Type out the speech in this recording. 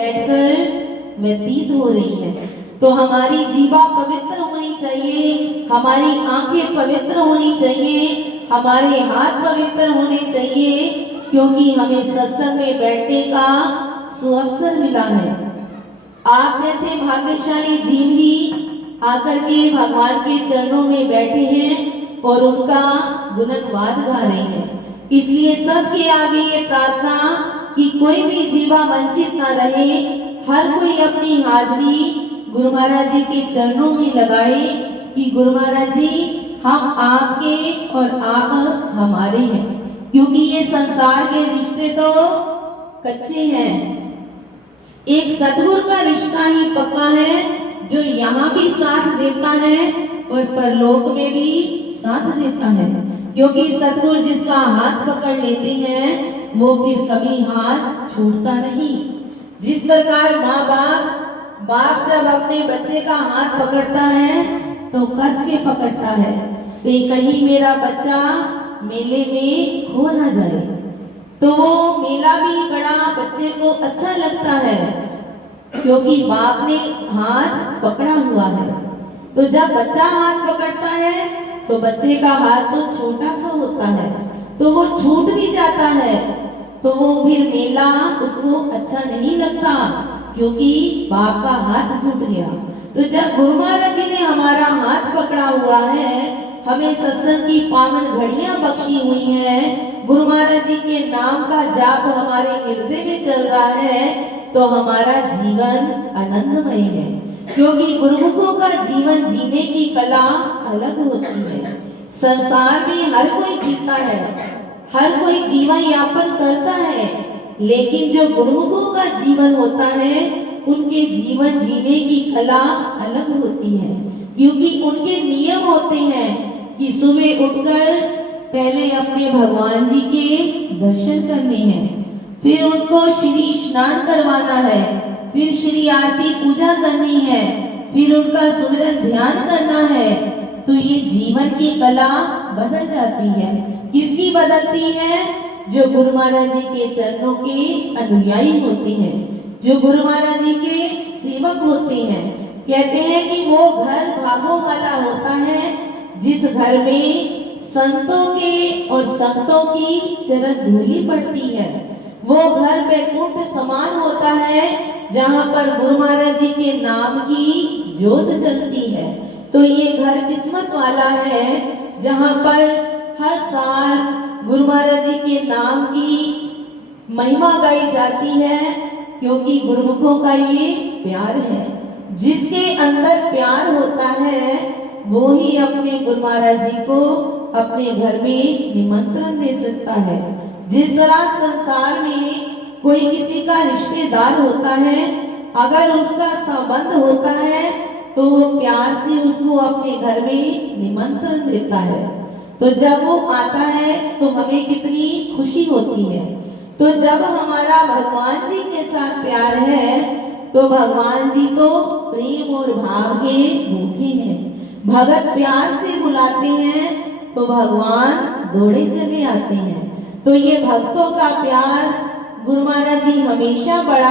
बैठकर व्यतीत हो रही है। तो हमारी जीवा पवित्र होनी चाहिए, हमारी आंखें पवित्र होनी चाहिए, हमारे हाथ पवित्र होने चाहिए, क्योंकि हमें सत्संग में बैठने का सुअवसर मिला है। आप जैसे भाग्यशाली जीव ही आकर के भगवान के चरणों में बैठे हैं और उनका गुणगान गा रहे हैं। इसलिए सबके आगे ये प्रार्थना कि कोई भी जीवा वंचित ना रहे, हर कोई अपनी हाजरी गुरु महाराज जी के चरणों में लगाए कि गुरु महाराज जी हम आपके और आप हमारे हैं, क्योंकि ये संसार के रिश्ते तो कच्चे हैं। एक सतगुरु का रिश्ता ही पक्का है, जो यहाँ भी साथ देता है और परलोक में भी साथ देता है, क्योंकि सतगुरु जिसका हाथ पकड़ लेते हैं वो फिर कभी हाथ छूटता नहीं। जिस प्रकार बाप जब अपने बच्चे का हाथ पकड़ता है तो कस के पकड़ता है कि कहीं मेरा बच्चा मेले में खो ना जाए। तो वो मेला भी बड़ा बच्चे को अच्छा लगता है, क्योंकि बाप ने हाथ पकड़ा हुआ है। तो जब बच्चा हाथ पकड़ता है तो बच्चे का हाथ तो छोटा सा होता है, तो वो छूट भी जाता है, तो वो फिर मेला उसको अच्छा नहीं लगता, क्योंकि बाप का हाथ छूट गया। तो जब गुरु महाराज जी ने हमारा हाथ पकड़ा हुआ है, हमें सत्संग की पावन घड़ियां बख्शी हुई हैं, गुरु महाराज जी के नाम का जाप हमारे हृदय में चल रहा है, तो हमारा जीवन आनंदमय है, क्योंकि गुरुमुखों का जीवन जीने की कला अलग होती है। संसार में हर कोई जीता है, हर कोई जीवन यापन करता है, लेकिन जो गुरुमुखों का जीवन होता है उनके जीवन जीने की कला अलग होती है, क्योंकि उनके नियम होते हैं कि सुबह उठकर पहले अपने भगवान जी के दर्शन करने हैं, फिर उनको श्री स्नान करवाना है, फिर श्री आरती पूजा करनी है, फिर उनका सुमिरन ध्यान करना है। तो ये जीवन की कला बदल जाती है। किसकी बदलती है? जो गुरु महाराज जी के चरणों के अनुयायी होते हैं, जो गुरु महाराज जी के सेवक होते हैं। कहते हैं कि वो घर भागों वाला होता है जिस घर में संतों के और संतों की चरण धूलि पड़ती है। वो घर वैकुंठ समान होता है जहाँ पर गुरु महाराज जी के नाम की ज्योत जलती है। तो ये घर किस्मत वाला है जहाँ पर हर साल गुरु महाराज जी के नाम की महिमा गाई जाती है, क्योंकि गुरुमुखों का ये प्यार है। जिसके अंदर प्यार होता है वो ही अपने गुरु महाराज जी को अपने घर में निमंत्रण दे सकता है। जिस तरह संसार में कोई किसी का रिश्तेदार होता है, अगर उसका संबंध होता है तो वो प्यार से उसको अपने घर में निमंत्रण देता है। तो जब वो आता है तो हमें कितनी खुशी होती है। तो जब हमारा भगवान जी के साथ प्यार है तो भगवान जी तो प्रेम और भाव के भूखे हैं। भगत प्यार से बुलाते हैं तो भगवान दौड़े चले आते हैं। तो ये भक्तों का प्यार गुरु महाराज जी हमेशा बड़ा